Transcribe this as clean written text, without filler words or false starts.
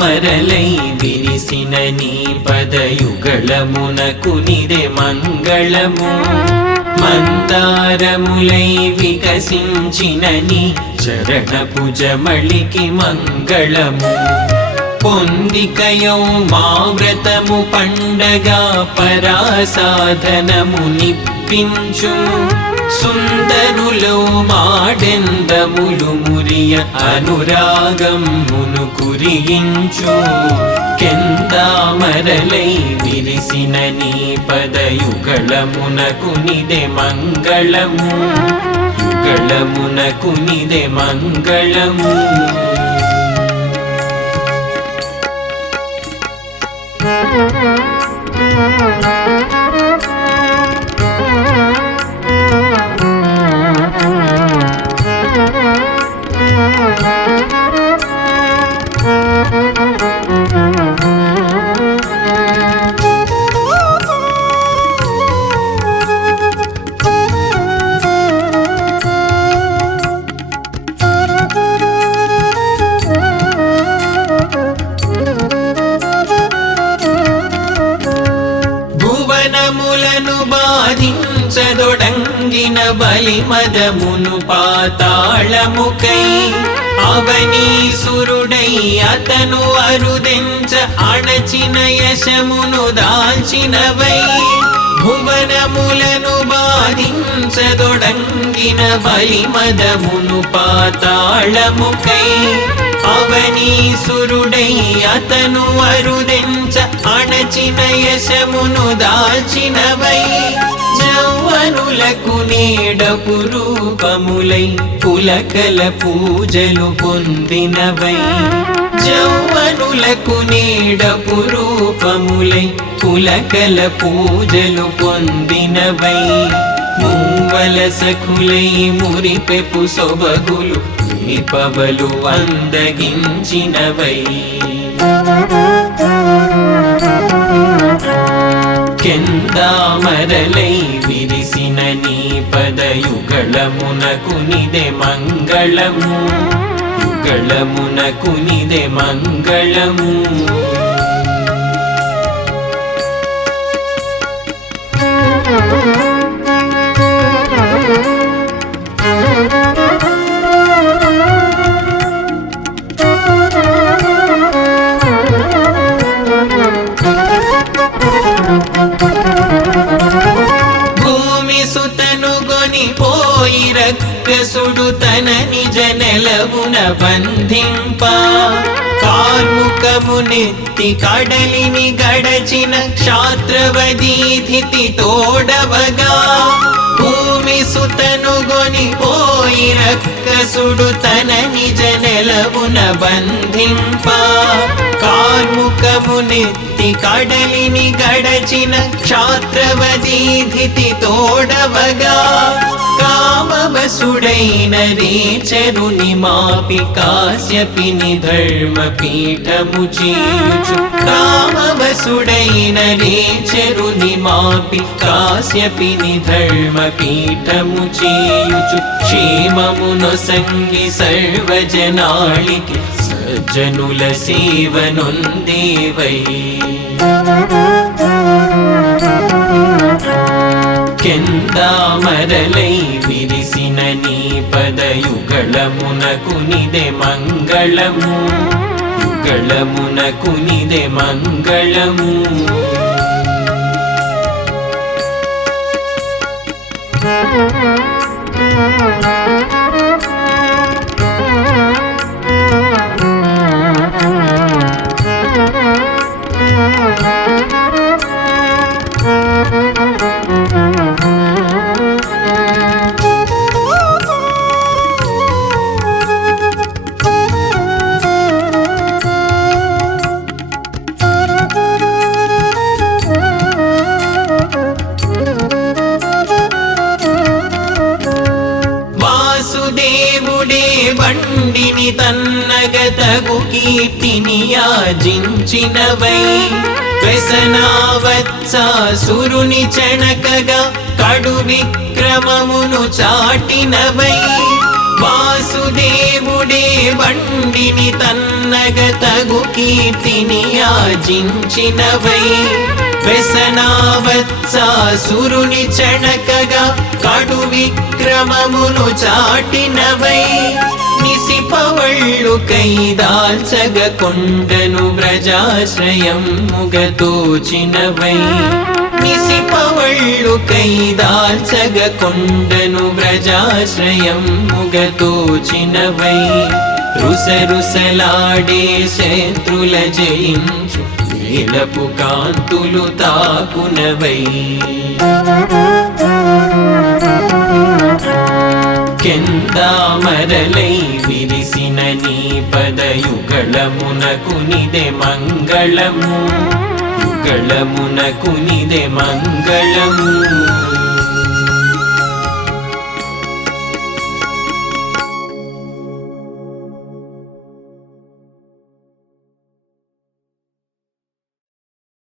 కెందామరలై విరిసిన నీ పదయుగళమునకు నిదే మంగళము మందారములై వికసించిన నీ చరణపు జమళికి మంగళము పొందికయౌ మా వ్రతము పండగ పరాసాధనము నిప్పించు సుందరులో మాడెందములు మురియ అనురాగమును కురియించు కెందామరలై విరిసిన నీ పదయుగళమునకు నిదే మంగళము యుగళమునకు నిదే మంగళము భువనములను బాధించదొడంగిన బలిమదమును పాతాళముకై అవనీసురుడై అతను అరుదెంచ అణచిన యశమును దాల్చినవై భువనములను బాధించదొడంగిన బలిమదమును పాతాళముకై అవనీసురుడై అతను అరుదెంచ అణచిన యశమును దాల్చినవై యౌవనులకు నీడపు రూపములై పులకల పూజలు పొందినవై యౌవనులకు నీడపు రూపములై పులకల పూజలు పొందినవై మూవల సఖులై మురిపెపు సొబగులు దీపవలు అందగించినవై కెందామరలై విరిసిన నీ పదయుగళమునకు నిదే మంగళము యుగళమునకు నిదే మంగళము భూమి సుతను గొనిపోయి రక్కసుడు తన నిజ నెలవున బంధింప కార్ముకమునెత్తి కడలిని గడచిన క్షాత్రవదీధితి తోడవగా భూమి సుతను గొనిపోయి రక్కసుడు తన నిజ నెలవున బంధింప కార్ముకమునెత్తి కడలిని గడచిన క్షాత్రవదీధితి తోడవగా కామవసుడైన రేచరుని మాపి కాశ్యపిని ధర్మపీఠము చేయుచు కామవసుడైన రేచరుని మాపి కాశ్యపిని ధర్మపీఠము చేయుచు క్షేమమును సంగి సర్వజనాళికి సజ్జనుల సేవనొందేవై కెందామరలై విరిసిన నీ పదయుగళమునకు నిదే మంగళము యుగళమునకు నిదే మంగళము బండిని తన్నగతగు కీర్తిని యాజించినవై వాసుదేవుడే బండిని తన్నగ తగు కీర్తిని యాజించినవై వ్యసనావత్సాసురుని చణకగా కడు విక్రమమును చాటినవై నిసిపవళ్ళు కైదాల్చగ కొండను వ్రజాశ్రయముగతోచినవై నిసిపవళ్ళు కైదాల్చగ కొండను వ్రజాశ్రయముగతోచినవై రుసరుసలాడే శత్రుల జయించు వేలపు కాంతులు తాకునవై కెందామరలై విరిసిన నీ పదయుగళమునకు నిదే మంగళము యుగళమునకు నిదే మంగళము